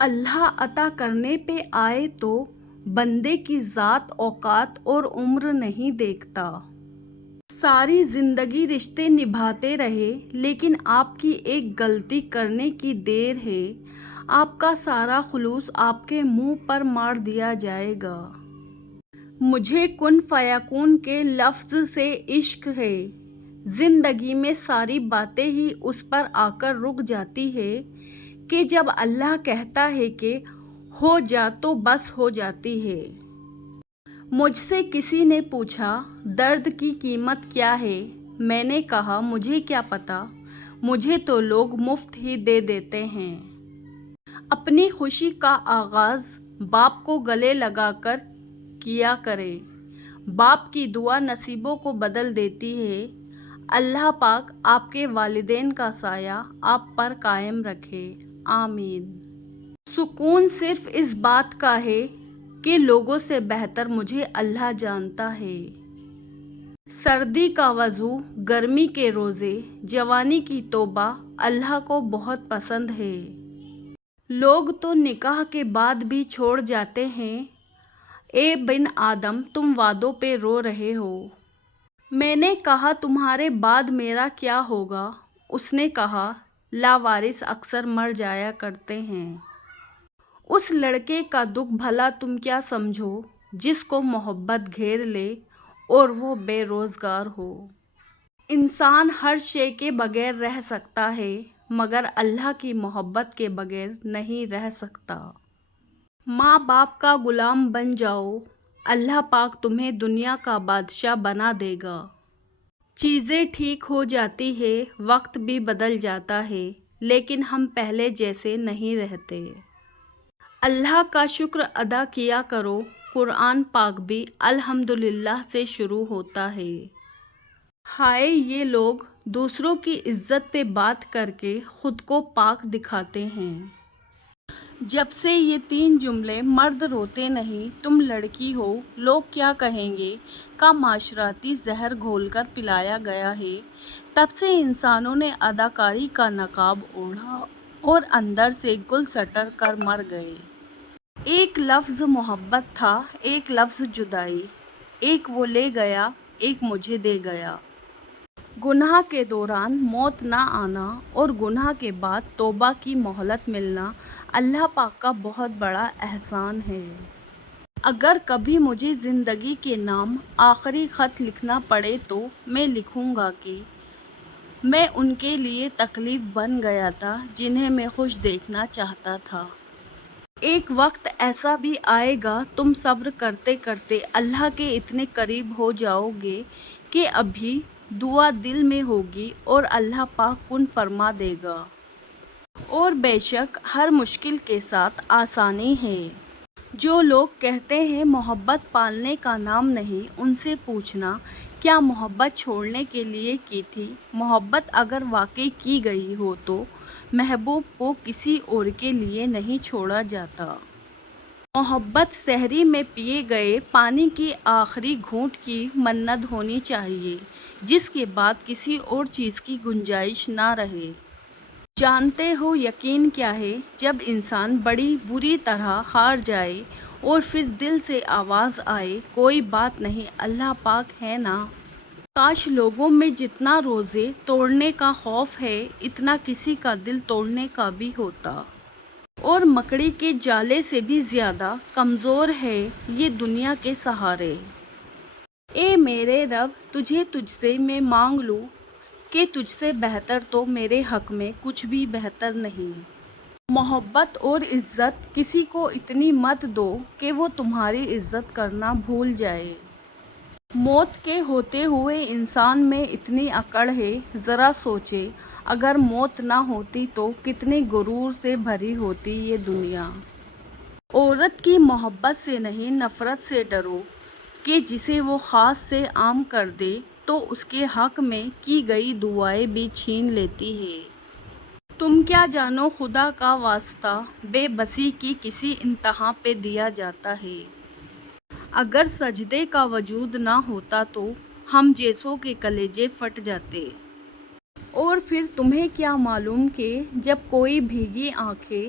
اللہ عطا کرنے پہ آئے تو بندے کی ذات اوقات اور عمر نہیں دیکھتا۔ ساری زندگی رشتے نبھاتے رہے لیکن آپ کی ایک غلطی کرنے کی دیر ہے، آپ کا سارا خلوص آپ کے منہ پر مار دیا جائے گا۔ مجھے کن فیکون کے لفظ سے عشق ہے، زندگی میں ساری باتیں ہی اس پر آ کر رک جاتی ہے کہ جب اللہ کہتا ہے کہ ہو جا تو بس ہو جاتی ہے۔ مجھ سے کسی نے پوچھا درد کی قیمت کیا ہے؟ میں نے کہا مجھے کیا پتا، مجھے تو لوگ مفت ہی دے دیتے ہیں۔ اپنی خوشی کا آغاز باپ کو گلے لگا کر کیا کرے، باپ کی دعا نصیبوں کو بدل دیتی ہے۔ اللہ پاک آپ کے والدین کا سایہ آپ پر قائم رکھے، آمین۔ سکون صرف اس بات کا ہے کہ لوگوں سے بہتر مجھے اللہ جانتا ہے۔ سردی کا وضو، گرمی کے روزے، جوانی کی توبہ اللہ کو بہت پسند ہے۔ لوگ تو نکاح کے بعد بھی چھوڑ جاتے ہیں۔ اے بن آدم تم وعدوں پہ رو رہے ہو۔ میں نے کہا تمہارے بعد میرا کیا ہوگا؟ اس نے کہا لاوارث اکثر مر جایا کرتے ہیں۔ اس لڑکے کا دکھ بھلا تم کیا سمجھو جس کو محبت گھیر لے اور وہ بے روزگار ہو۔ انسان ہر شے کے بغیر رہ سکتا ہے مگر اللہ کی محبت کے بغیر نہیں رہ سکتا۔ ماں باپ کا غلام بن جاؤ، اللہ پاک تمہیں دنیا کا بادشاہ بنا دے گا۔ چیزیں ٹھیک ہو جاتی ہے، وقت بھی بدل جاتا ہے لیکن ہم پہلے جیسے نہیں رہتے۔ اللہ کا شکر ادا کیا کرو۔ قرآن پاک بھی الحمدللہ سے شروع ہوتا ہے۔ ہائے یہ لوگ دوسروں کی عزت پہ بات کر کے خود کو پاک دکھاتے ہیں۔ جب سے یہ 3 جملے مرد روتے نہیں تم لڑکی ہو لوگ کیا کہیں گے کا معاشرتی زہر گھول کر پلایا گیا ہے، تب سے انسانوں نے اداکاری کا نقاب اوڑھا اور اندر سے گل سٹر کر مر گئے۔ ایک لفظ محبت تھا، ایک لفظ جدائی، ایک وہ لے گیا، ایک مجھے دے گیا۔ گناہ کے دوران موت نہ آنا اور گناہ کے بعد توبہ کی مہلت ملنا اللہ پاک کا بہت بڑا احسان ہے۔ اگر کبھی مجھے زندگی کے نام آخری خط لکھنا پڑے تو میں لکھوں گا کہ میں ان کے لیے تکلیف بن گیا تھا جنہیں میں خوش دیکھنا چاہتا تھا۔ ایک وقت ایسا بھی آئے گا تم صبر کرتے کرتے اللہ کے اتنے قریب ہو جاؤ گے کہ ابھی دعا دل میں ہوگی اور اللہ پاک کن فرما دے گا۔ اور بے شک ہر مشکل کے ساتھ آسانی ہے۔ جو لوگ کہتے ہیں محبت پالنے کا نام نہیں، ان سے پوچھنا کیا محبت چھوڑنے کے لیے کی تھی؟ محبت اگر واقعی کی گئی ہو تو محبوب کو کسی اور کے لیے نہیں چھوڑا جاتا۔ محبت سحری میں پیے گئے پانی کی آخری گھونٹ کی مانند ہونی چاہیے جس کے بعد کسی اور چیز کی گنجائش نہ رہے۔ جانتے ہو یقین کیا ہے؟ جب انسان بڑی بری طرح ہار جائے اور پھر دل سے آواز آئے کوئی بات نہیں اللہ پاک ہے نا۔ کاش لوگوں میں جتنا روزے توڑنے کا خوف ہے اتنا کسی کا دل توڑنے کا بھی ہوتا۔ اور مکڑی کے جالے سے بھی زیادہ کمزور ہے یہ دنیا کے سہارے۔ اے میرے رب تجھ سے میں مانگ لوں کہ تجھ سے بہتر تو میرے حق میں کچھ بھی بہتر نہیں۔ محبت اور عزت کسی کو اتنی مت دو کہ وہ تمہاری عزت کرنا بھول جائے۔ موت کے ہوتے ہوئے انسان میں اتنی اکڑ ہے، ذرا سوچے اگر موت نہ ہوتی تو کتنے غرور سے بھری ہوتی یہ دنیا۔ عورت کی محبت سے نہیں نفرت سے ڈرو کہ جسے وہ خاص سے عام کر دے تو اس کے حق میں کی گئی دعائیں بھی چھین لیتی ہے۔ تم کیا جانو خدا کا واسطہ بے بسی کی کسی انتہا پہ دیا جاتا ہے۔ اگر سجدے کا وجود نہ ہوتا تو ہم جیسوں کے کلیجے پھٹ جاتے۔ اور پھر تمہیں کیا معلوم کہ جب کوئی بھیگی آنکھیں